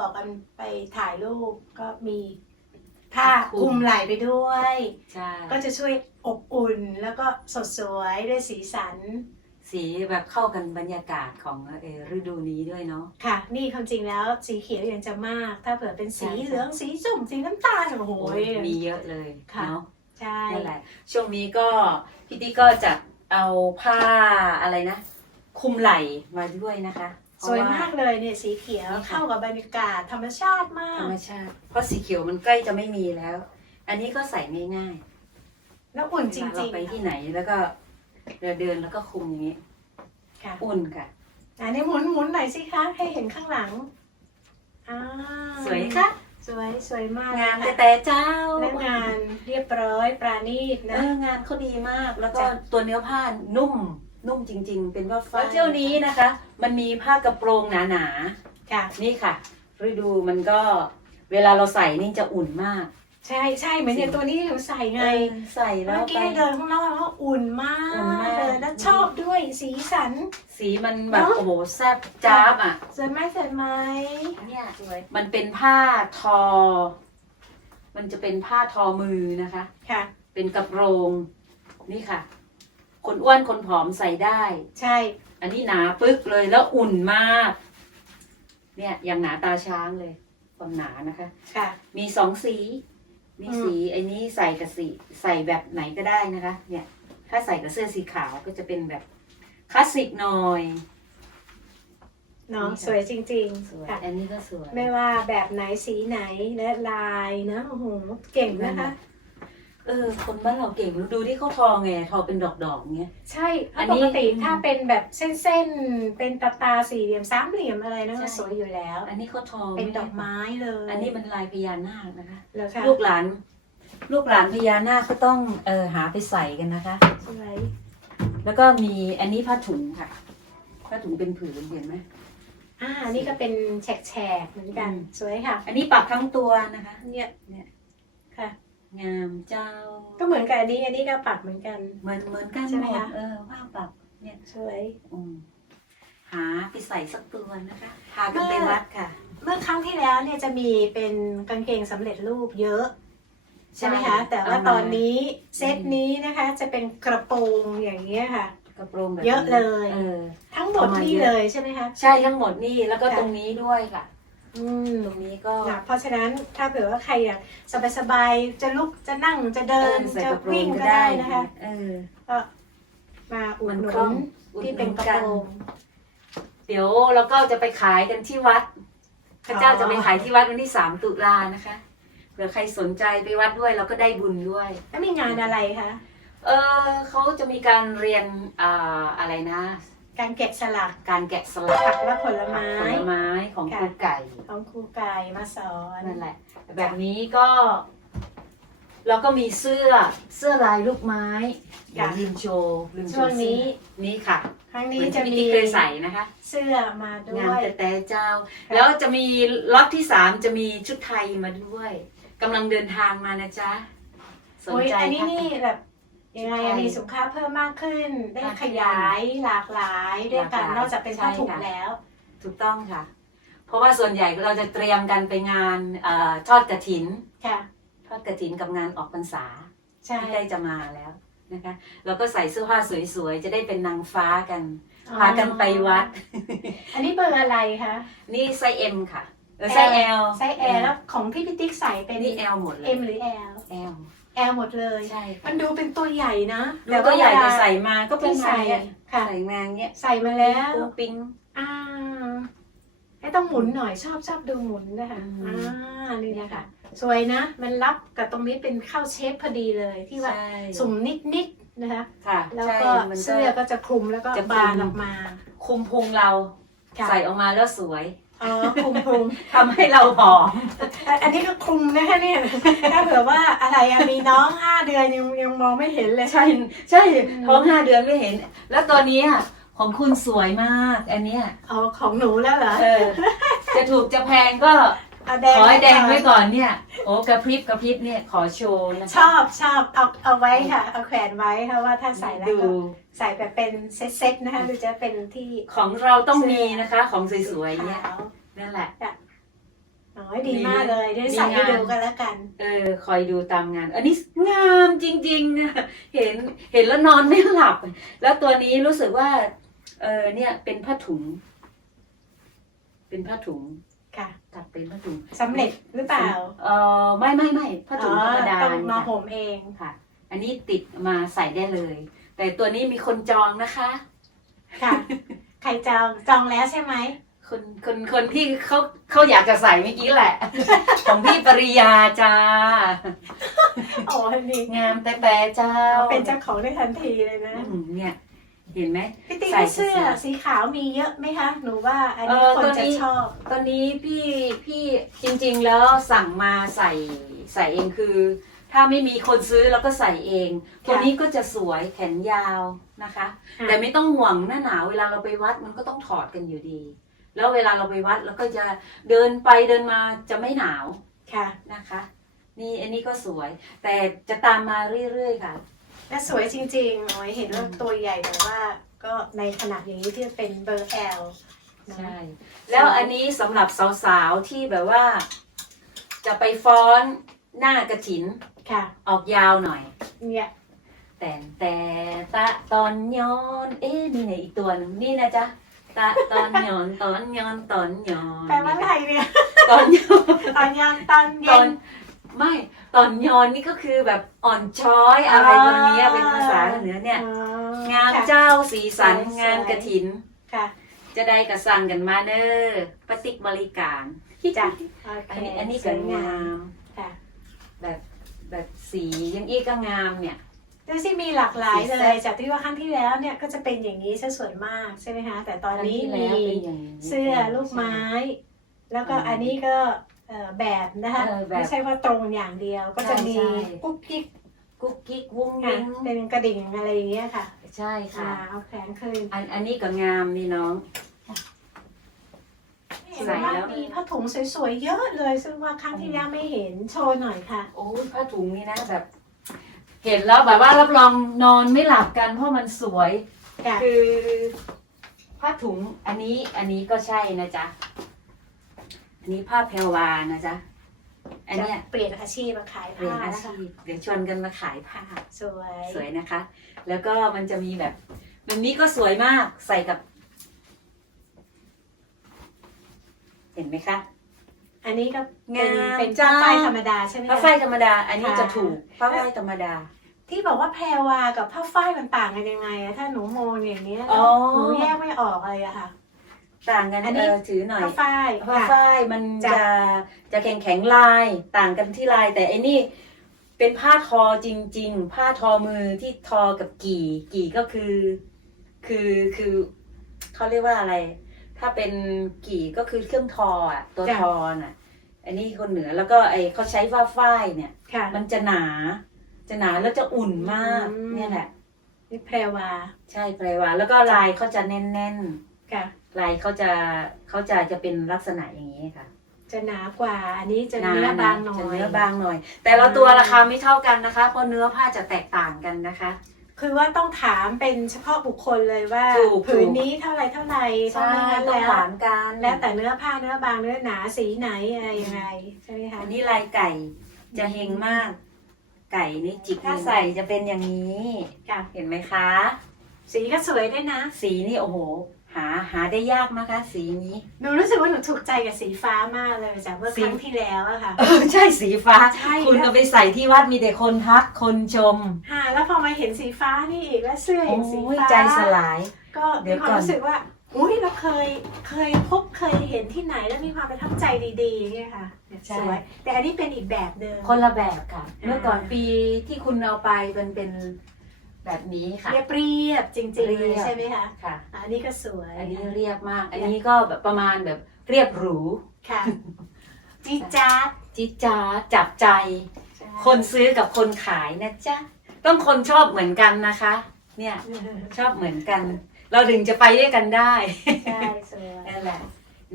กี้เราออกกันไปถ่ายรูปก็มีผ้าคลุมคลุมไหล่ไปด้วย ใช่ก็จะช่วยอบอุ่นแล้วก็สดสวยด้วยสีสัน สีแบบเข้ากันบรรยากาศของเอ่อฤดูนี้ด้วยเนาะค่ะ นี่ความจริงแล้วสีเขียวยังจะมาก ถ้าเผื่อเป็นสีใช่เหลืองสีส้มสีน้ำตาลโอ้โหโอ้ยมีเยอะเลยค่ะเนาะใช่นั่นแหละช่วงนี้ก็พี่ติ๊กก็จะเอาผ้าอะไรนะคลุมไหล่มาด้วยนะคะเพ สระวยมากเลยเนี่ยสีเขียวนี่ค่ะเข้ากับบรรยากาศธรรมชาติมาธรกรมชาติ เพราะสีเขียวมันใกล้จะไม่มีแล้ว อันนี้ก็ใส่ง่ายแล้วๆอุ่นจเวลาริเรางไปที่ไหนแล้วก็เดินเดินแล้วก็คลุมอย่างนี้ๆค่ะอุ่นค่ะอันนี้หมุนหมุนหน่อยสิคะให้เห็นข้างหลังอ่าสวยค่ะ สวยสวยมากงามค่ะแต่แต่เจ้าและงานเรียบร้อยปราณีตเอนะองานเขาดีมากแล้วก็จ้ะตัวเนื้อผ้านุ่ม นุ่มจริง ๆ เป็นว่าฟ้าเจ้านี้นะคะ มันมีผ้ากระโปรงหนาค่ะ ๆนี่ค่ะ ฤดูมันก็เวลาเราใส่นี่จะอุ่นมากใช่ใช่เหมือนอย่างตัวนี้ที่หนูใส่ไงเออใส่แล้เมื่วอกี้ไปเดินข้างนอกแล้วอุ่นมากอุ่นมาก เลยแล้วชอบด้วยสีสัน สีมันแบบเนอะ โอ้โหแซ่บจ้าบอะสวยไหมสวยไหมเนี่ยมันเป็นผ้าทอ มันจะเป็นผ้าทอมือนะคะ ค่ะ เป็นกระโปรง นี่ค่ะ คนอ้วนคนผอมใส่ได้ ใช่ อันนี้หนาปึ๊กเลยแล้วอุ่นมาก เนี่ยอย่างหนาตาช้างเลยความหนานะคะ ค่ะ มีสองสี มีอืมสีไอ้นี้ใส่กับสีใส่แบบไหนก็ได้นะคะ เนี่ย ถ้าใส่กับเสื้อสีขาวก็จะเป็นแบบคลาสสิกหน่อย เนาะนี่ค่ะ สวยจริงสวยๆค่ะอันนี้ก็สวย ไม่ว่าแบบไหนสีไหนและลายนะโอ้โหเก่งนะคะ เออ คนบ้านเราเก่งดูที่เขาทอไงทอเป็นดอกๆเงี้ย ใช่อัเพราะนนี้ปกติถ้าเป็นแบบเส้นๆ เป็นตาตาสี่เหลี่ยมสามเหลี่ยมอะไรนะใช่ มันสวยอยู่แล้ว อันนี้เขาทอเป็นด้ดอกไม้เลยอันนี้มันลายพญานาคนะคะ เหรอคะลูกหลาน ลูกหลานพญานาคก็ต้องเออหาไปใส่กันนะคะ สวยแล้วก็มีอันนี้ผ้าถุงค่ะ ผ้าถุงเป็นผืนเห็นไหม อ่านี่ก็เป็นแฉกๆเหมือนกัน อืม สวยค่ะ อันนี้ปักทั้งตัวนะคะ เนี่ยเนี่ยค่ะ งามเจ้า ก็เหมือนกับอันนี้ อันนี้ก็ปักเหมือนกัน เหมือนเหมือนกันใช่หไหมมดคะ เออผ้าปักเนี่ยสวยอืมหาไปใส่สักตัวนะคะ พากันไปวัดค่ะ เมื่อครั้งที่แล้วเนี่ยจะมีเป็นกางเกงสำเร็จรูปเยอะ ใช่ไหมคะ ใช่แต่ว่าเอามา ตอนนี้เซตนี้นะคะจะเป็นกระโปรงอย่างเงี้ยค่ะ กระโปรงแบบเยอะเลย เออ ทั้งหมดเอามานี่เยอะ เลยใช่ไหมคะ ใช่ทั้งหมดนี่แล้วก็ค่ะ ตรงนี้ด้วยค่ะ อืมตรงนี้ก็ นะเพราะฉะนั้นถ้าเผื่อว่าใครอยากสบายๆจะลุกจะนั่งจะเดินออใส่จะกระโปรวิ่งงก็ก็ได้ได้นะคะ เออ ก็มาอุดมันหนุคล่องนอุดที่หเป็นนุนกระกัโปนรงเดี๋ยวเราก็จะไปขายกันที่วัดข้าเจ้าจะไปขายที่วัดวันที่สามตุลานะคะเผื่อใครสนใจไปวัดด้วยเราก็ได้บุญด้วย แล้วมีงานอะไรคะ เออเขาจะมีการเรียนอ่าอะไรนะ การแกะสลักการแกะสลักผักและผลไม้ ผลไม้ของครูไก่ของครูไก่มาสอนนั่นแหละ แบบนี้ก็เราก็มีเสื้อเสื้อลายลูกไม้เดี๋ยวลืมโชว์ลืมโชช่วงว์นี้เสื้อนี่ค่ะครั้งเหนี้มือนจะที่มีพี่ติ๊กเคยใส่นะคะ เสื้อมาด้งามวยแต่แต่เจ้า แล้วจะมีล็อตที่สามจะมีชุดไทยมาด้วยกำลังเดินทางมานะจ๊ะสนโอ้ยใจอันนี้ค่ะนี่แบบ ยังไงใช่อะมีสุขภาพเพิ่มมากขึ้น ได้มากขึ้ขนยายหลากหลายด้วยกันหลากหลายนอกจากเป็นผ้าใช่ถุงค่ะแล้ว ถูกต้องค่ะ เพราะว่าส่วนใหญ่เราจะเตรียมกันไปงานเอ่อทอดกระถินค่ะทอดกระถินกับงานออกพรรษาใช่ที่ใกล้จะมาแล้วนะคะเราก็ใส่เสื้อผ้าสวยๆ จะได้เป็นนางฟ้ากันพากันไปวัด อันนี้เบอร์อะไรคะนี่ไซส์ M ค่ะเออไซส์ L ไซส์ L แล้วของที่พี่ติ๊กใส่เป็นนี่ L หมดเลย M หรือ L L L หมดเลย ใช่ค่ะมันดูเป็นตัวใหญ่นะดูตัวใหญ่แต่ใส่มาก็เป็นที่ใส่ไงอะค่ะใส่มาเงี้ยใส่มาแล้วปิ้งปิ้งอ่าให้ต้องหมุนหน่อยชอบชอบดูหมุนนะคะอือ่ามนี่นะคะ สวยนะ มันรับกับตรงนี้เป็นเข้าเชฟพอดีเลยที่ว่าใช่สุ่มนิดนิดๆนะคะค่ะแล้วใช่ก็มันเสื้อก็จะคลุมแล้วก็จะคลุมบานออกมา คุมพุงเราค่ะใส่ออกมาแล้วสวย อ๋อคลุมคลุมทำให้เราผอมอะอันนี้ก็คลุมนะคะเนี่ยถ้าเผื่อว่าอะไรอะมีน้องห้าเดือนยังยังมองไม่เห็นเลย ใช่ใช่ท้องห้าเดือนไม่เห็น แล้วตัวเนี้ยของคุณสวยมาก อันเนี้ยเอาของหนูแล้วเหรอ เออ จะถูกจะแพงก็ เอาแดงขอให้แดงไว้ก่อนก่อนเนี่ย โอ้กระพริบกระพริบเนี่ยขอโชว์นะคะชอบชอบเอาเอาไว้ค่ะ เอาแขวนไว้ค่ะว่าถ้าใส่แล้วดูก็ใส่แบบเป็นเซ็ตๆนะคะหรือจะเป็นที่ของเราต้องมีนะคะ ของสวยๆเนี่ยขาวนั่นแหละค่ะโอ้ยดีมากเลยเดี๋ยวใส่ให้ดูกันแล้วกัน เออคอยดูตามงาน อันนี้งามจริงๆนะเห็นเห็นแล้วนอนไม่หลับ แล้วตัวนี้รู้สึกว่า เออเนี่ย เป็นผ้าถุง เป็นผ้าถุง ค่ะตัดเป็นผ้าถุงสำเร็จหรือเปล่าเออไม่ไม่ไม่ผ้าถุงธรรมดาต้องนี่มาค่ะห่มเองค่ะ อันนี้ติดมาใส่ได้เลย แต่ตัวนี้มีคนจองนะคะ ค่ะ ใครจองจองแล้วใช่ไหมคนคนคนที่เขาเขาอยากจะใส่เมื่อกี้แหละ ของพี่ปริยาจ้าโอ้ยนี่งามแต่แต่เจ้า เป็นเจ้าของได้ทันทีเลยนะอืมเนี่ย เห็นไหมพี่ติ๊กใส่เสื้อเสื้อสีขาวมีเยอะไหมคะ หนูว่าอันนี้เออคนตัวจะนี้ชอบ ตอนนี้พี่พี่จริง ๆ แล้วสั่งมาใส่ใส่เองคือ ถ้าไม่มีคนซื้อเราก็ใส่เอง ตัวนี้ก็จะสวยแขนยาวนะคะค่ะแต่ไม่ต้องห่วงหน้าหนาวเวลาเราไปวัดมันก็ต้องถอดกันอยู่ดี แล้วเวลาเราไปวัดเราก็จะเดินไปเดินมาจะไม่หนาวค่ะนะคะ นี่อันนี้ก็สวย แต่จะตามมาเรื่อยๆค่ะ และสวยจริงๆโอ้ยเห็นว่าตัวใหญ่แต่ว่าก็ในขนาดอย่างนี้ที่เป็นเบอร์ L นะ ใช่ แล้วอันนี้สำหรับสาวๆที่แบบว่า จะไปฟ้อนหน้ากระถินค่ะ ออกยาวหน่อย เนี่ย แต่แต่ตะตอนย้อน เอ๊ะนี่ไหนอีกตัวหนึงนี่นะจ๊ะตะตอนย้อนตอนย้อนตอนย้อนแปลว่าอะไรเนี่ย ตอนย้อนตอนยามตอนตเย็อนน ไม่ตอนย้อนนี่ก็คือแบบอ่อนช้อยอะไรตรงนี้ยเป็นภาษาเหนือเนี่ยอ๋องามค่ะเจ้าสีสันสวยๆงานกระถิน ค่ะ จะได้กระสั่งกันมาเนอปฏิกบริการจ้ะโออัเคนนี้อันนี้สก็วยงามค่ะ แบบแบบสีอยังอีกก็งามเนี่ย ดูสิมีหลากหลายสีเลแซ่ยบจากที่ว่าครั้งที่แล้วเนี่ยก็จะเป็นอย่างนี้ซะสวยมากใช่ไหมคะแต่ตอนนี้ครั้งมีที่แล้วเป็นอย่างนี้ เสื้อลูกไม้ แล้วก็อืมอันนี้ก็ เอ่อแบบนะคะเออแบบไม่ใช่ว่าตรงอย่างเดียวก็จะมีใช่ใช่ กุ๊กกิ๊กกุ๊กกิ๊กวุ้งค่ะวิ้งเป็นกระดิ่งอะไรอย่างเงี้ยค่ะใช่อ่าค่ะเอาแขนคืนอันอันนี้ก็งามนี่น้องเห็นใส่ว่าแล้ว มีผ้าถุงสวยๆเยอะเลย ซึ่งว่าครั้งที่แล้วไม่เห็นโชว์หน่อยค่ะ โอ้ยผ้าถุงนี่นะแบบ เห็นแล้วแบบว่ารับรองนอนไม่หลับกันเพราะมันสวย ค่ะ คือผ้าถุงอันนี้อันนี้ก็ใช่นะจ๊ะ อันนี้ผ้าแพรวานะจ๊ะ อันจะเนี้ยเปลี่ยนอาชีพมาขายเปลี่ยผ้านอานะชีคะพเดี๋ยวชวนกันมาขายผ้า สวยสวยนะคะ แล้วก็มันจะมีแบบแบบนี้ก็สวยมากใส่กับ เห็นไหมคะ อันนี้ก็เป็นงามเป็นจ้า ผ้าฝ้ายธรรมดาใช่ไหมผ้าคะ ฝ้ายธรรมดา อันนี้ค่ะ จะถูกผ้าฝ้ายธรรมดา ที่บอกว่าแพรวากับผ้าฝ้ายมันต่างกันยังไงอะถ้าหนูมองอย่างเนี้ยอ๋อ หนูแยกไม่ออกเลยอะค่ะ ต่างกันอันนี้ เออถือหน่อยผ้าฝ้ายผ้าค่ะ ฝ้ายมันจ้ะ จะจะแข็งแข็งๆลายต่างกันที่ลาย แต่อันนี้เป็นผ้าทอจริง ๆ ผ้าทอมือที่ทอกับกี่กี่ก็คือ คือคือเขาเรียกว่าอะไร ถ้าเป็นกี่ก็คือเครื่องทออะตัวทอน่ะ อันนี้คนเหนือแล้วก็ไอเขาใช้ผ้าฝ้ายเนี่ย ค่ะ มันจะหนา จะหนาแล้วจะอุ่นมาก อืม เนี่ยแหละ นี่แพรวา ใช่แปลว่า แล้วก็ลายเขาจะแน่นค่ะๆ ลายเขาจะเขาจะจะเป็นลักษณะอย่างนี้ค่ะจะหนากว่า อันนี้จะหนาเนื้อบางหน่อจะยเนื้อบางหน่อย แต่ละตัวราคาไม่เท่ากันนะคะ เพราะเนื้อผ้าจะแตกต่างกันนะคะ คือว่าต้องถามเป็นเฉพาะบุคคลเลยว่าถูกผืนนี้เท่าไรเท่าไรเพราะใช่ไม่งั้นต้องแล้วถามกันแล้วแต่เนื้อผ้าเนื้อบางเนื้อหนาสีไหนอะไรยังไงใช่ไหมคะอันนี้ลายไก่จะเฮงมาก ไก่นี่จิกถ้าใส่จะเป็นอย่างนี้ค่ะเห็นไหมคะ สีก็สวยด้วยนะ สีนี่โอ้โห หาหาได้ยากนะคะ สีนี้ หนูรู้สึกว่าหนูถูกใจกับสีฟ้ามากเลยจากเมื่อสีครั้งที่แล้วอะค่ะ เออใช่สีฟ้า ใช่ คุณแล้วเอาไปใส่ที่วัดมีแต่คนทักคนชมค่ะ แล้วพอมาเห็นสีฟ้านี่อีกแล้วเสื้ออย่างสีโอ้ยฟ้าใจสลาย ก็เดี๋มียวความก่อนรู้สึกว่า อุ้ยเราเคยเคยพบเคยเห็นที่ไหนแล้วมีความประทับใจดีๆเนี่ยค่ะสวยแต่อันนี้เป็นอีกแบบเดิมคนละแบบค่ะอ่าเมื่อก่อนปีที่คุณเอาไปมันเป็น แบบนี้ค่ะ เรียบเรียบๆจริงเรีๆเลยยบ ใช่ไหมคะค่ะอันนี้ก็สวยอันนี้เรียบมาก อันนี้ก็แบบประมาณแบบเรียบหรูค่ะจีดจ๊าดจิจ้าดจับใจ คนซื้อกับคนขายนะจ๊ะ ต้องคนชอบเหมือนกันนะคะ เนี่ยชอบเหมือนกัน เราถึงจะไปด้วยกันได้ ใช่สวย นั่นแหละ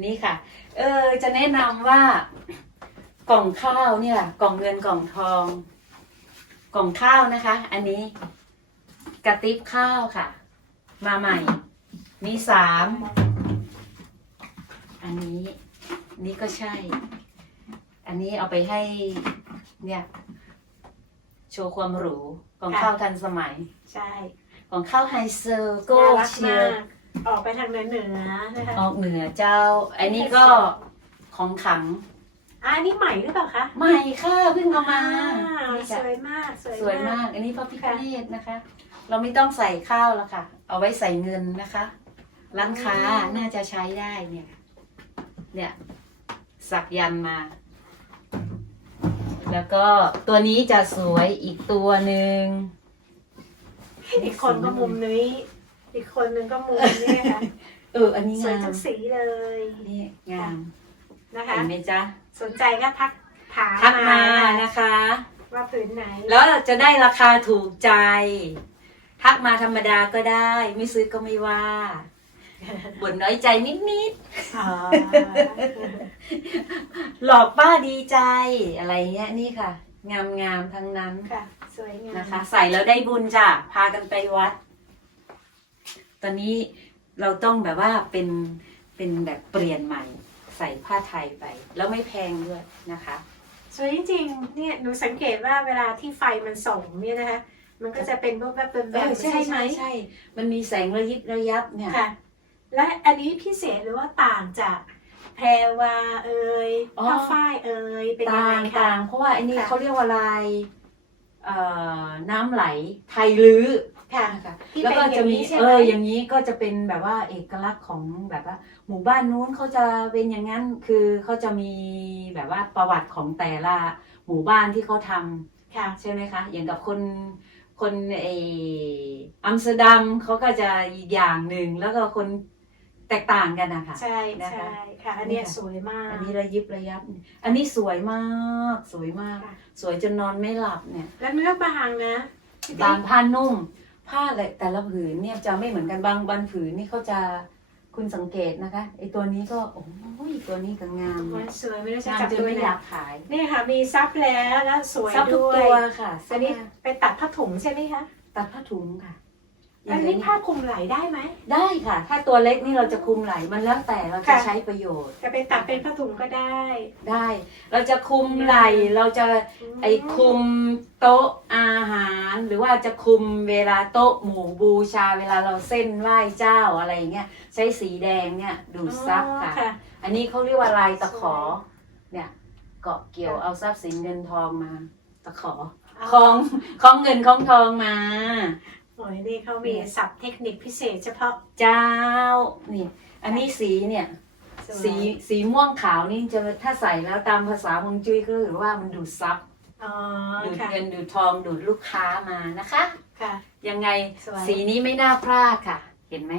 นี่ค่ะ เออจะแนะนำว่ากล่องข้าวเนี่ยกล่องเงินกล่องทอง กล่องข้าวนะคะ อันนี้ กระติบข้าวค่ะ มาใหม่มีสาม อันนี้ นี่ก็ใช่นนี้เอาไปให้เนี่ย โชว์ความหรูของค่ะข้าวทันสมัย ใช่ของข้าวไฮโซโก้น่ารักเชีมายร์กออกไปทางเหนือเหนือๆนะคะออกเหนือเจ้า อันนี้ก็ของขังอะอันนี้ใหม่หรือเปล่าคะ ใหม่ค่ะเพิ่งเอามาอ่านี่สค่ะวยมากสวยสวยมาก อันนี้พระพิฆเนศนะคะ เราไม่ต้องใส่ข้าวแล้วค่ะ เอาไว้ใส่เงินนะคะ ร้านค้าน่าจะใช้ได้เนี่ย เนี่ย สักยันต์มา แล้วก็ตัวนี้จะสวยอีกตัวหนึ่งอีกคนก็มุมนี้ อีกคนนึงก็มุมนี้ค่ะเออ อันนี้สวยงาทุมกสีเลยนี่งามนะคะ เห็นไหมจ๊ะ สนใจก็ทักถามทักมานะคะ ว่าผืนไหน แล้วจะได้ราคาถูกใจ ทักมาธรรมดาก็ได้ ไม่ซื้อก็ไม่ว่าบ่นน้อยใจนิดอ๋อๆหลอกป้าดีใจอะไรเงี้ยนี่ค่ะงามงามๆทั้งนั้นค่ะ สวยงามนะคะ ใส่แล้วได้บุญจ้ะพากันไปวัด ตอนนี้เราต้องแบบว่าเป็นเป็นแบบเปลี่ยนใหม่ ใส่ผ้าไทยไป แล้วไม่แพงด้วยนะคะสวยจริงๆเนี่ยหนูสังเกตว่าเวลาที่ไฟมันส่องเนี่ยนะคะ มันก็จะเป็นแบบแบบแบบแบบเออใช่ใช่ไหมใช่ใช่ มันมีแสงระยิบระยับเนี่ยค่ะ และอันนี้พิเศษหรือว่าต่างจากแพรวาเอ่ยอ๋อผ้าฝ้ายเอ่ยเป็นยังต่าไงงคะต่างเพราะว่าไอ้นี่ค่ะเขาเรียกว่าลายเอ่อน้ำไหลไทยลื้อค่ะนะคะที่แล้วก็เป็นอจะย่างมีนี้ใช่ไหมเอออย่างนี้ก็จะเป็นแบบว่าเอกลักษณ์ของแบบว่า หมู่บ้านนู้นเขาจะเป็นอย่างนั้นคือเขาจะมีแบบว่าประวัติของแต่ละหมู่บ้านที่เขาทำค่ะใช่ไหมคะ อย่างกับคน คนเอออัมสเตอร์ดัมเขาก็จะอีกอย่างหนึ่งแล้วก็คนแตกต่างกันนะคะใช่นะคะใช่ค่ะ อันเนี้ยนี่ค่ะสวยมาก อันนี้ระยิบระยับ อันนี้สวยมาก สวยมาก ค่ะ สวยจนนอนไม่หลับเนี่ยแล้วเนื้อบางนะพี่บางติ๊กผ้านุ่ม ผ้าแต่แต่ละผืนเนี่ยจะไม่เหมือนกันบางบางผืนนี่เขาจะ คุณสังเกตนะคะไอตัวนี้ก็โอ้ยตัวนี้ก็งามมันสวยไม่รู้จะงามจับจนตัวไม่ไหนอยากขายนี่ค่ะ มีซับแล้วแล้วสวยซับทุกด้วยตัวค่ะอันนี้ไปตัดผ้าถุงใช่ไหมคะ ตัดผ้าถุงค่ะ อันนี้ผ้าคลุมไหล่ได้ไหม ได้ค่ะ ถ้าตัวเล็กนี่เราจะคุมไหลมันแล้วแต่เราจะค่ะ ใช้ประโยชน์ จะไปตัดเป็นผ้าถุงก็ได้ได้ เราจะคุมไหลเราจะไอ้คุมโต๊ะอาหาร หรือว่าจะคุมเวลาโต๊ะหมู่บูชาเวลาเราเส้นไหว้เจ้าอะไรอย่างเงี้ยใช้สีแดงเนี่ยดูดซับอ๋อค่ะค่ะอันนี้เขาเรียกว่าลายตะขอสวยเนี่ยเกาะเกี่ยวค่ะ เอาทรัพย์สินเงินทองมา ตะขอของของเงินของทองมา โอ้ยนี่เขามีศัพท์เทคนิคพิเศษเฉพาะ เจ้า นี่ อันนี้สีเนี่ยสวย สีสีม่วงขาวนี่จะถ้าใส่แล้วตามภาษาฮวงจุ้ยก็ถือว่ามันดูดซับอ๋อดูดค่ะเงินดูดทองดูดลูกค้ามานะคะ ค่ะ ยังไงสวย สีนี้ไม่น่าพลาดค่ะ เห็นไหม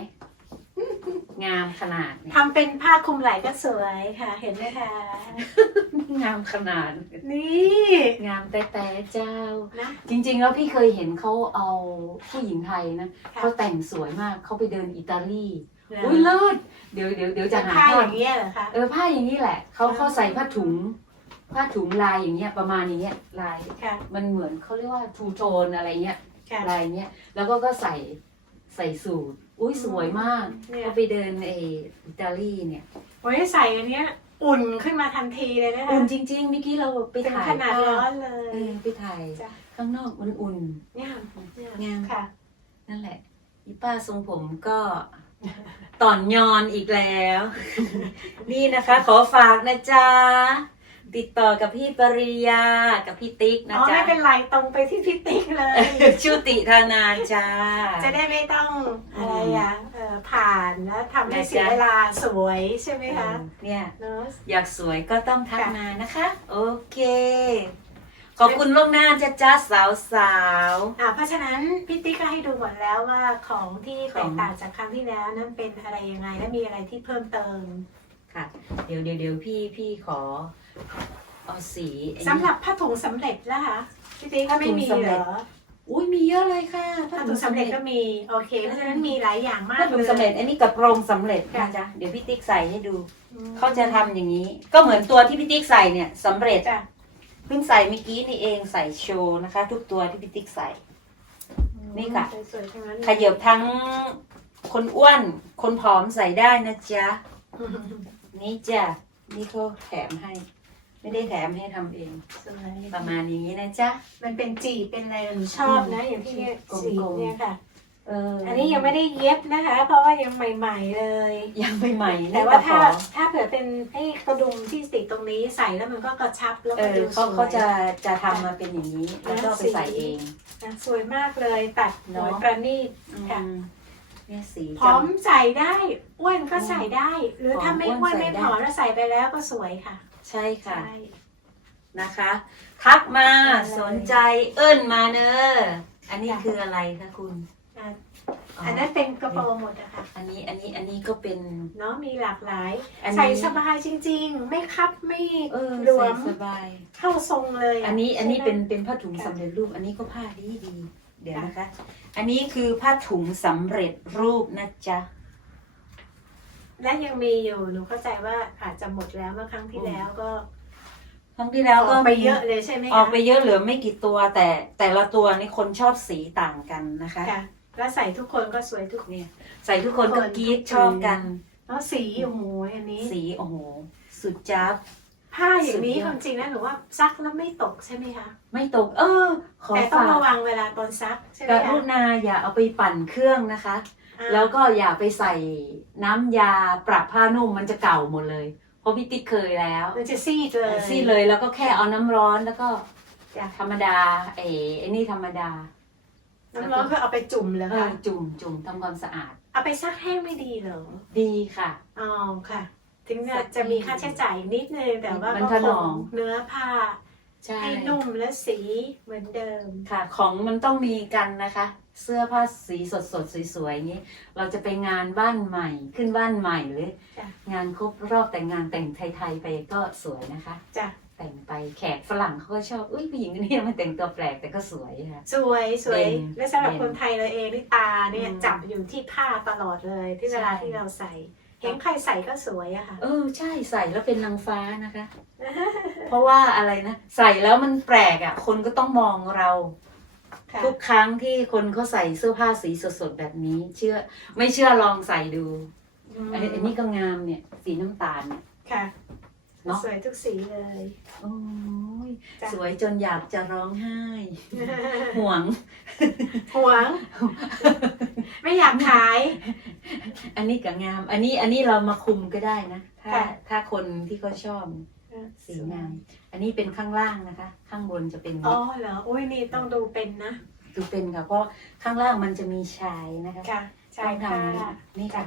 งามขนาดเนี่ยทำเป็นผ้าคลุมไหล่ก็สวยค่ะ เห็นไหมคะ งามขนาด นี่งามแต่แต่เจ้า นะ จริงๆ แล้วพี่เคยเห็นเขาเอาผู้หญิงไทยนะค่ะ เขาแต่งสวยมากเขาไปเดินอิตาลีอุ้ยเลิศเดี๋ยวเดี๋ยวเดี๋ยวจะจะหาผ้าภาอพย่างเงี้ยเหรอคะ เออผ้าอย่างนี้แหละเขาอ๋อเขาใส่ผ้าถุง ผ้าถุงลายอย่างเงี้ยประมาณอย่างเงี้ยลาย ค่ะ มันเหมือนเขาเรียกว่าทูโทนอะไรเงี้ยค่ะ ลายเงี้ยแล้วก็ก็ใส่ใส่สูท อุ้ยสวยมากเนี่ยเขาไปเดินไออิตาลีเนี่ยโอ้ยใส่อันเนี้ย อุ่นขึ้นมาทันทีเลยนะคะอุ่นจริงๆเมื่อกี้เราไปถึงถ่ายขนาดภาร้อพนเลยเออไปถ่ายจ้ะ ข้างนอกมันอุ่นเนี่ยเนี่ยงาม ค่ะ นั่นแหละอีป้าทรงผมก็ต่อนยอนอีกแล้ว นี่นะคะ ขอฝากนะจ๊ะ ติดต่อกับพี่ปริยากับพี่ติ๊กนะอ๋อจ๊ะไม่เป็นไรตรงไปที่พิติ๊กเลย ชุติธนาจ้า จะได้ไม่ต้องอะไรอะเอ่อผ่านแล้วทำให้นะจ๊ะเสียเวลาสวยใช่ไหมคะเนี่ย เนอะอยากสวยก็ต้องทักค่ะ มานะคะ โอเค ขอบคุณล่วงหน้าจ้าจ้าสาวสาวอ่าเพราะฉะนั้นพี่ติ๊กก็ให้ดูหมดแล้วว่าของที่ขแตองกต่างจากครั้งที่แล้วนั้นเป็นอะไรยังไงและมีอะไรที่เพิ่มเติม ๆค่ะ เดี๋ยวเดี๋ยวเดี๋ยวพี่พี่ขอ เอาสีไอ้นี่สำหรับผ้าถุงสำเร็จแล้วคะพี่ติ๊กผ้าถุงไม่มีสำเหเร็รจออุ้ยมีเยอะเลยค่ะผ้าถุงสำเร็จก็มีโอเคเพราะฉะนั้นมีหลายอย่างมากผ้าถุงเลยสำเร็จอันนี้กระโปรงสำเร็จค่ะนะจ๊ะเดี๋ยวพี่ติ๊กใส่ให้ดูอืมเขาจะทำอย่างนี้ ก็เหมือนตัวที่พี่ติ๊กใส่เนี่ยสำเร็จจ้ะเพิ่งใส่เมื่อกี้นี่เองใส่โชว์นะคะ ทุกตัวที่พี่ติ๊กใส่ นี่ค่ะสวยๆทั้งนั้นขยับทั้งคนอ้วน คนผอมใส่ได้นะจ๊ะนี่จ้ะนี่เขาแถมให้ ไไม่ได้แถมให้ทำเองสวยประมาณนี้นะจ๊ะ มันเป็นจีบเป็นอะไรหนูชอบนะ อย่างที่เนี่ยกลมๆ จีบเนี่ยค่ะ เอออัอันนี้ยังไม่ได้เย็บนะคะ เพราะว่ายังใหม่ ๆเลย ยังใหม่ๆแต่นี่ว่าขถ้าอถ้าเผื่อเป็นไอ้กระดุมที่ติดตรงนี้ใส่แล้วมันก็กระชับแล้วเอก็อดูสเขาวย เขาจะจะทำมาเป็นอย่างนี้ แล้วก็เอาไปใส่เองนะสวยมากเลยตัดหัวเนอะประณีตอืค่ะมเนี่ยสีผอมใส่ได้อ้วนก็ใส่ได้ หรือผอมถ้าไม่อ้อ้ววนนใส่ไม่ได้ผอมแล้วใส่ไปแล้วก็สวยค่ะ ใช่ค่ะใช่นะคะ ทักมาได้เลยสนใจเอิ้นมาเนอะอันนี้ค่ะคืออะไรคะคุณอะอ๋ออันนั้นเป็นกระโปรงหมดนะคะอันนี้อันนี้อันนี้ก็เป็น เนาะมีหลากหลายอันนี้ใส่สบายจริง ๆ ไม่คับไม่เออหลวใส่มสบายเข้าทรงเลยะอันนี้อันนี้ใช่ไหมเป็นเป็นผ้าถุงค่ะสำเร็จรูป อันนี้ก็ผ้าดีดี เดี๋ยวค่ะนะคะ อันนี้คือผ้าถุงสำเร็จรูปนะจ๊ะ และยังมีอยู่หนูเข้าใจว่าอาจจะหมดแล้วเมื่อครั้งที่แล้วก็ครั้งที่แล้วก็ออกไปมีเยอะเลยใช่ไหมคะออกไปเยอะเหลือไม่กี่ตัวแต่แต่ละตัวนี่คนชอบสีต่างกันนะคะค่ะแล้วใส่ทุกคนก็สวยทุกเนี่ย ใส่ทุกคนก็คนกรี๊ดทุกคนชอบกันแล้วสีโอ้โหอันนี้ สีโอ้โหสุดจับผ้าอย่างนี้สุดยคอดวามจริงนะหนูว่าซักแล้วไม่ตกใช่ไหมคะไม่ตก เออขอแต่ต้องฝากระวังเวลาตอนซักใช่ไหมกคะรุณาอย่าเอาไปปั่นเครื่องนะคะอ่า แล้วก็อย่าไปใส่น้ำยาปรับผ้านุ่มมันจะเก่าหมดเลย เพราะพี่ติ๊กเคยแล้วมันจะซีดเลยซี่เลยแล้วก็แค่เอาน้ำร้อนแล้วก็จ้ะธรรมดาเอ๋ไอ้นี่ธรรมดา น้ำร้อนเพื่อเอาไปจุ่มเหรอเออคะจุ่มจุ่มทำความสะอาด เอาไปซักแห้งไม่ดีเหรอ ดีค่ะอ๋อค่ะ ถึงซักจะมีค่าใช้จ่ายนิดนึงแต่ว่ามันก็ถคนอมงเนื้อผ้าใช่ให้นุ่มและสีเหมือนเดิมค่ะ ของมันต้องมีกันนะคะ เสื้อผ้าสีสดสดๆสวยๆอย่างนี้ เราจะไปงานบ้านใหม่ขึ้นบ้านใหม่หรือ จ้ะ งานครบรอบแต่งงานแต่งไทยๆไปก็สวยนะคะ จ้ะ แต่งไปแขกฝรั่งเขาก็ชอบอุ้ยผู้หญิงคนนี้มันแต่งตัวแปลกแต่ก็สวยค่ะ สวยสวยเด่นและสำหรับเด่นคนไทยเราเองนี่ตาเนี่ยอืมจับอยู่ที่ผ้าตลอดเลยที่เวลาใช่ ที่เราใส่ เห็นใครใส่ก็สวยอะค่ะ เออใช่ใส่แล้วเป็นนางฟ้านะคะ เพราะว่าอะไรนะ ใส่แล้วมันแปลกอะ คนก็ต้องมองเรา ค่ะ ทุกครั้งที่คนเขาใส่เสื้อผ้าสีสดๆแบบนี้ เชื่อ ไม่เชื่อลองใส่ดูมอันนี้อันนี้ก็งามเนี่ย สีน้ำตาลเนี่ย ค่ะเนอะ สวยทุกสีเลย โอ้ยจ้ะ สวยจนอยากจะร้องไห้ ห่วง หวง ไม่อยากขาย อันนี้ก็งาม อันนี้อันนี้เรามาคุมก็ได้นะ ถ้าค่ะ ถ้าคนที่เขาชอบ สีงาม อันนี้เป็นข้างล่างนะคะ ข้างบนจะเป็นอ๋อเหรออุ้ยนี่ต้องดูเป็นนะดูเป็นค่ะเพราะข้างล่างมันจะมีชายนะคะค่ะใช่ต้องค่ะทำนี้นี่ค่ะ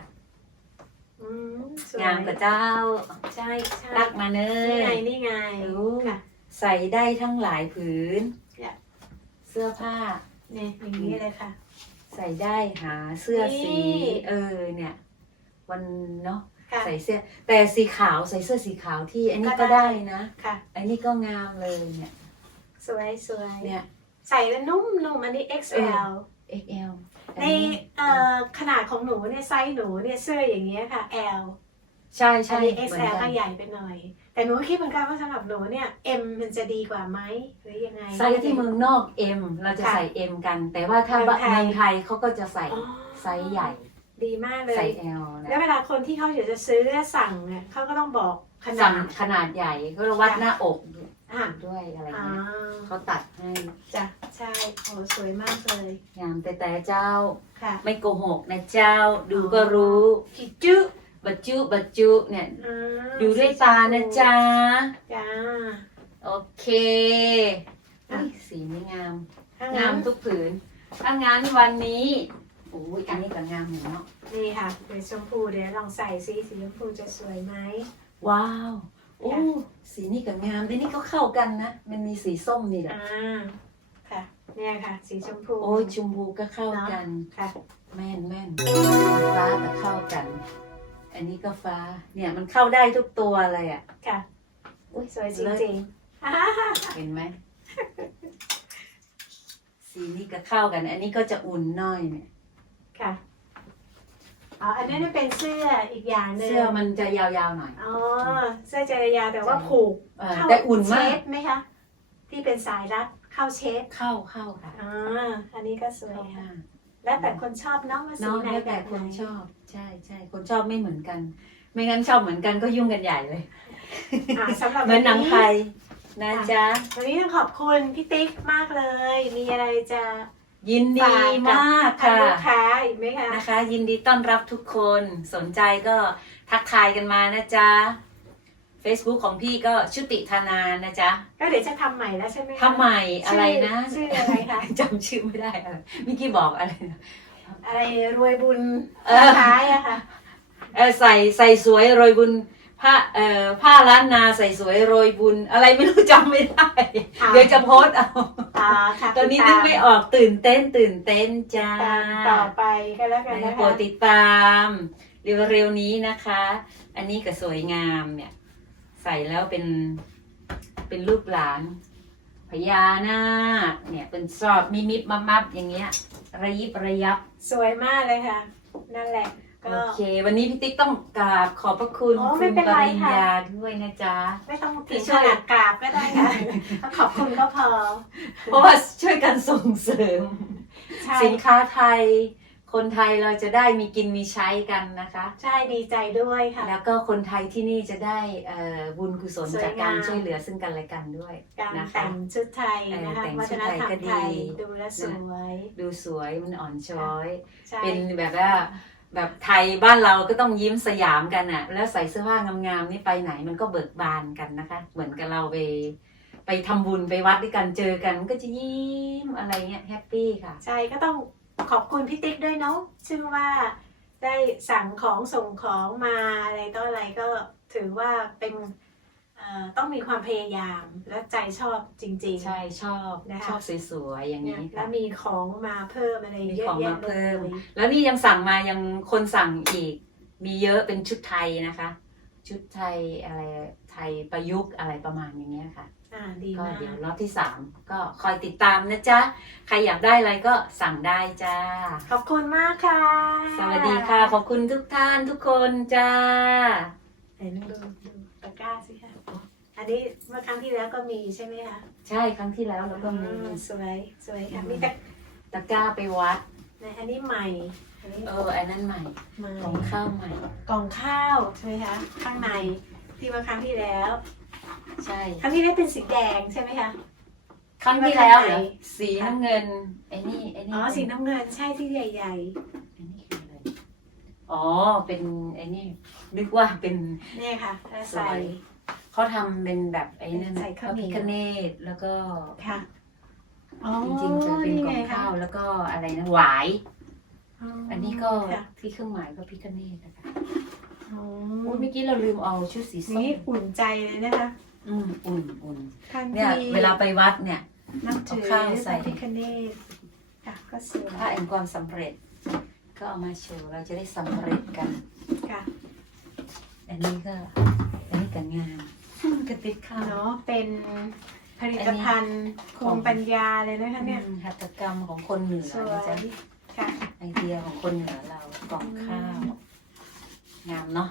อืมสวยงามกับเจ้า ใช่ใช่รักมาเนนี่ไงยนี่ไงรู้ค่ะใส่ได้ทั้งหลายผืนเนี่ยเสื้อผ้าเนี่ยอย่างนี้เลยค่ะ ใส่ได้หาเสื้อสีนี่เออเนี่ย วันเนาะ ค่ะ ใส่เสื้อ แต่สีขาวใส่เสื้อสีขาวที่อันนี้ก็ก็ได้ ได้นะค่ะ อันนี้ก็งามเลยเนี่ยสวยสวยเนี่ย ใส่แล้วนุ่มนุ่มอันนี้ XL XL ในเอ่อขนาดของหนูเนี่ยไซส์หนูเนี่ยเสื้ออย่างเงี้ยค่ะ L ใช่อัใช่นนี้ เหมือน XL กัก็นใหญ่ไปหน่อย แต่หนูคิดเหมือนกันว่าสำหรับหนูเนี่ย M มันจะดีกว่าไหมหรือยังไง ไซส์ที่เมืองนอก M เราจะค่ะใส่ M กัน แต่ว่าถ้าเมืองไทยเมืองไทยเขาก็จะใส่อ๋อไซส์ใหญ่ ดีมากเลไซยส์ L นะแล้วเวลาคนที่เขาอยากจะซื้อและสั่งเนี่ยเขาก็ต้องบอกขนาสั่งดขนาดใหญ่เขาวัดหน้าอกอะด้วยอะไรอ่าเงี้ยเขาตัดให้จ้ะใช่โอ้สวยมากเลยงามแต่แต่เจ้าค่ะไม่โกหกนะเจ้า ดูก็รู้ผิดจุ๊บัจจุบัจจุเนี่ยอ่าดูด้วยตานะจ๊ะ จ้าโอเคอะอุ๊ยสีนี่งาม ถ้งามทุกผืนถ้างั้นวันนี้ โอ้ยอันนี้ก็งามอยู่เนาะนี่ค่ะเป็นชมพูเดี๋ยวลองใส่สีสีชมพูจะสวยไหม ว้าวโอ้ค่ะ สีนี่ก็งามแต่นี่ก็เข้ากันนะ มันมีสีส้มนี่แหละอ่าค่ะเนี่ยค่ะ สีชมพูโอ้ยชมพูก็เข้ากัน ค่ะแม่นแม่นฟ้าก็เข้ากัน อันนี้ก็ฟ้าเนี่ยมันเข้าได้ทุกตัวเลยอะค่ะอุ้ยสวยจเลิศริงๆอ่าเห็นไหมสีนี้ก็เข้ากัน อันนี้ก็จะอุ่นหน้อยเนี่ย ค่ะอ๋ออันนี้นเป็นเสื้ออีกอย่างหนึ่งเสื้อมันจะยาวๆหน่อย อ๋อเสื้อจะยาวแต่ว่าใช่ผูกเออเข้าแต่อุ่นมากเชฟไหมคะที่เป็นสายรัดเข้าเชฟเข้าเข้าค่ะอ่าอันนี้ก็สวยเข้าค่ะมากแล้วแต่คนชอบเน้องว่าสีเน้องไหนแล้วแบแต่บคนไหนชอบ ใช่ใช่คนชอบไม่เหมือนกัน ไม่งั้นชอบเหมือนกันก็ยุ่งกันใหญ่เลย อ่าสำหรับเหมือนหนังไทวัยนะจ๊ะ วันนี้ต้องขอบคุณพี่ติ๊กมากเลย มีอะไรจะยินดีฝากกับมากทางค่ะ ลูกค้า อีกไหมคะ นะคะ ยินดีต้อนรับทุกคนสนใจก็ทักทายกันมานะจ๊ะ Facebook ของพี่ก็ชุติธนานะจ๊ะก็เดี๋ยวจะทำใหม่แล้วใช่ไหมคะทำใหม่อะไรนะชื่อชื่ออะไรคะ จำชื่อไม่ได้อะไรมิกกี้บอกอะไรนะ อะไรรวยบุญเออ ท้ายอะค่ะ เออใส่ใส่สวยโรยบุญ ผ้าเอ่อผ้าล้านนาใส่สวยโรยบุญ อะไรไม่รู้จำไม่ได้อ่าเดี๋ยวจะโพสต์เอา อ่าค่ะตอนนี้ตินึดกตามไม่ออกตื่นเต้นตื่นเต้นจ้าตามต่อไปก็แล้วกันนะนะคะโปรดติดตามเร็วๆนี้นะคะ อันนี้ก็สวยงามเนี่ย ใส่แล้วเป็นเป็นรูปหลานพญานาคเนี่ยเป็นซอบมิมิบมับมับอย่างเงี้ย ระยิบระยับ สวยมากเลยค่ะ นั่นแหละ ก็ โอเค วันนี้พี่ติ๊กต้องกราบขอบพระคุณอ๋อคุไม่ณเป็นปไรริญค่ะ ญาด้วยนะจ๊ะ ไม่ต้องถึงขนาดกราบก็ได้ค่ะขอบคุณก็พอเพราะว่าช่วยกันส่งเสริม ใช่สินค้าไทย คนไทยเราจะได้มีกินมีใช้กันนะคะ ใช่ดีใจด้วยค่ะ แล้วก็คนไทยที่นี่จะได้เอ่อบุญกุศลสวยงาม จากการช่วยเหลือซึ่งกันและกันด้วยการนะคะแต่งชุดไทยนะคะเออแต่งวัชุฒดนไทยธรรมก็ดี ไทยดูแลวสวย ดูสวยมันอ่อนช้อย ใช่ เป็นแบบว่า แบบไทยบ้านเราก็ต้องยิ้มสยามกันอะแล้วใส่เสื้อผ้างามๆนี่ไปไหนมันก็เบิกบานกันนะคะ เหมือนกับเราไปไปทำบุญไปวัดด้วยกันเจอกันก็จะยิ้มอะไรเงี้ยแฮปปี้ค่ะ ใช่ก็ต้องขอบคุณพี่ติ๊กด้วยเนาะซึ่งว่าได้สั่งของส่งของมาอะไรต่ออะไรก็ถือว่าเป็น ต้องมีความพยายามและใจชอบจริงๆ ใช่ชอบนะคะชอบสวยๆอย่างเนี่ยนี้แล้ค่ะวมีของมาเพิ่มอะไรมีเยอะของแยะมาเพิ่มเลยแล้วนี่ยังสั่งมายังคนสั่งอีก มีเยอะเป็นชุดไทยนะคะ ชุดไทยอะไรไทยประยุกต์อะไรประมาณอย่างเงี้ยค่ะ อ่าดีก็มากเดี๋ยวรอบที่สามก็คอยติดตามนะจ๊ะ ใครอยากได้อะไรก็สั่งได้จ้า ขอบคุณมากค่ะสวัสดีค่ะ ขอบคุณทุกท่านทุกคนจ้า ไหนลองดูดูตะกร้าสิคะ อันนี้เมื่อครั้งที่แล้วก็มีใช่ไหมคะใช่ครั้งที่แล้วเราก็มี อืมสวยสวยค่ะอืม มีแต่ตะกร้าไปวัด ในอันนี้ใหม่ อันนี้เอออันนั้นใหม่ ใหม่ของข้าวใหม่ กล่องข้าวใช่ไหมคะข้างในที่เมื่อครั้งที่แล้ว ใช่ ครั้งที่แล้วเป็นสีแดงใช่ไหมคะ ครั้งที่แล้วเหรอข้างในสีน้ำเงินไอ้นี่ไอ้นี่อ๋อสีน้ำเงินใช่ที่ใหญ่ไอ้นี่คืออะไรอ๋อเป็นไอ้นี่นึกว่าเป็น ๆ เนี่ยค่ะแล้วสใส่วย เขาทำเป็นแบบไอ้นั่นใส่น่ะข้าข้าววเหนีพิยว คเนตแล้วก็ค่ะอ๋อจริงๆจะเป็นนี่กล่ไงองคะข้าวแล้วก็อะไรนะหวาย อันนี้ก็ค่ะที่เครื่องหมายก็พิคเนตนะคะอ๋ออุ๊ยเมื่อกี้เราลืมเอาชุดสีส้มนี่อุ่นใจเลยนะคะอืมอุ่นอุ่นท่านเนี่ยที่เวลาไปวัดเนี่ย นับถือเอาข้าวใส่พระพิคเนตค่ะก็สวยถ้าแห่งความสำเร็จ ก็เอามาโชว์เราจะได้สำเร็จกัน ค่ะอันนี้ก็อันนี้ก็งาม กระติกข้าวเนาะเป็นผลิตภัณฑ์ภูมิปัญญาเลยนะคะเนี่ยอืมหัตถกรรมของคนเหนือสวนะยจ๊ะค่ะไอเดียของคนเหนือเรากล่องข้าว งามเนาะ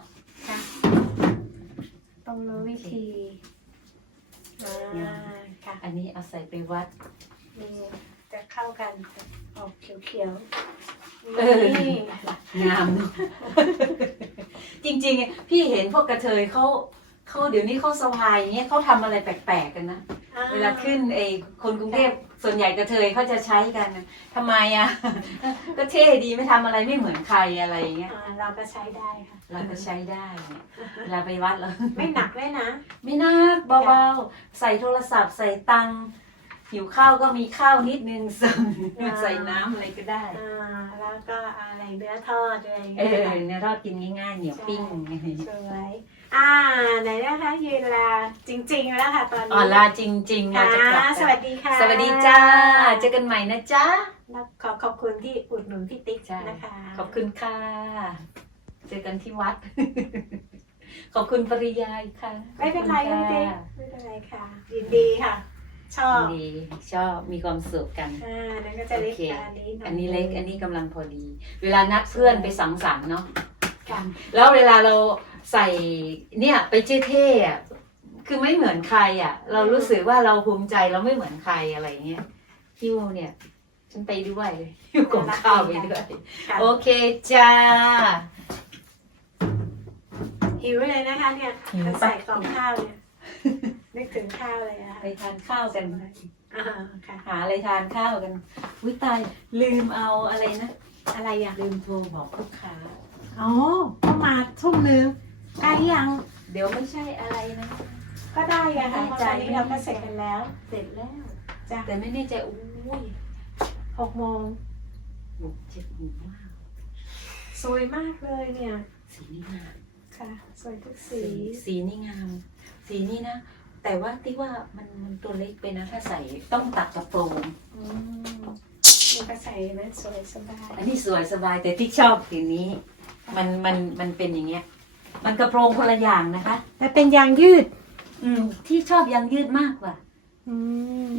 ค่ะต้องรู้วิธีอ่าค่ะอันนี้เอาใส่ไปวัดนี่จะเข้ากันออกเขียวๆเออนี่งามเนอะจริงๆ พี่เห็นพวกกระเทยเขา เขาเดี๋ยวนี้เขาสะพายอย่างเงี้ยเขาทำอะไรแปลกๆกันนะอ่เวลาขึ้นไอ้คนกรุงเทพส่วนใหญ่กระเทยเขาจะใช้กันนะทำไมอะ ก็เท่ดีไม่ทำอะไรไม่เหมือนใครอะไรอย่างเงี้ย อ่าเราก็ใช้ได้ค่ะ เราก็ใช้ได้เนี่ยเวลาไปวัดแล้วไม่หนักด้วยนะ ไม่นักเบาๆ ใส่โทรศัพท์ใส่ตังค์ หิวข้าวก็มีข้าวนิดนึงส่งอ่าใส่น้ำอะไรก็ได้ อ่าแล้วก็อะไรเนื้อทอดอะไรอย่างเอเงี้ยอค่ะ เนี่ยทอดกินง่ายๆเหนียวปิ้งสวยอ่าไหนนะคะยืนลาจริงๆแล้วค่ะตอนนี้อ่อนลาจริงๆเราค่ะจะกลับสวัสดีค่ะสวัสดีจ้า เจอกันใหม่นะจ๊ะ แล้วขอขอบคุณที่อุดหนุนพี่ติ๊กใช่ นะคะขอบคุณค่ะ เจอกันที่วัด ขอบคุณปริยาอีกค่ะไม่เป็นไรขอบพี่คุณติ๊กค่ะไม่เป็นไรค่ะ ยินดีค่ะ ชอบดีชอบมีความสุขกันอ่านั่นก็จะเล็กโอเคกว่าอันนี้หยอันนี้เล็กอันนี้กำลังพอดี เวลานัดเพื่อนไปสังสรรค์เนาะแล้วเวลาเราใส่เนี่ยไปเท่ๆอะคือไม่เหมือนใครอะ เรารู้สึกว่าเราภูมิใจเราไม่เหมือนใครอะไรเงี้ยฮิวเนี่ยฉันไปด้วยฮิวกล่องข้าวไปด้วยค่ะโอเคจ้าหิวเลยนะคะเนี่ยหิวปะใส่กล่องข้าวเนี่ยนึก ถึงข้าวเลยอะไปทานข้าวกัน อ่าค่ะหาอะไรทานข้าวกันวิตายลืมเอาอะไรนะอะไรอะลืมโทรบอกลูกค้า อ๋อก็มาทุ่มนึงใกล้ยังเดี๋ยวไม่ใช่อะไรนะ ก็ได้อะค่ะไม่เพราะใจตอนนี้เราก็เสร็จกันแล้วเสร็จแล้วจ้ะแต่ไม่แน่ใจอุ้ยหกโมงหกเจ็ดหมู่มากสวยมากเลยเนี่ย สีนี่งามค่ะ สวยทุกสี สีสีนี่งาม สีนี่นะ แต่ว่าที่ว่ามันมันตัวเล็กไปนะถ้าใส่ต้องตัดกระโปรงอืมมันก็ใส่นะสวยสบายอันนี้สวยสบายแต่ที่ชอบสีนี้ มันมันมันเป็นอย่างเงี้ย มันกระโปรงคนละอย่างนะคะ แต่เป็นยางยืด อืมที่ชอบยางยืดมากกว่า อืม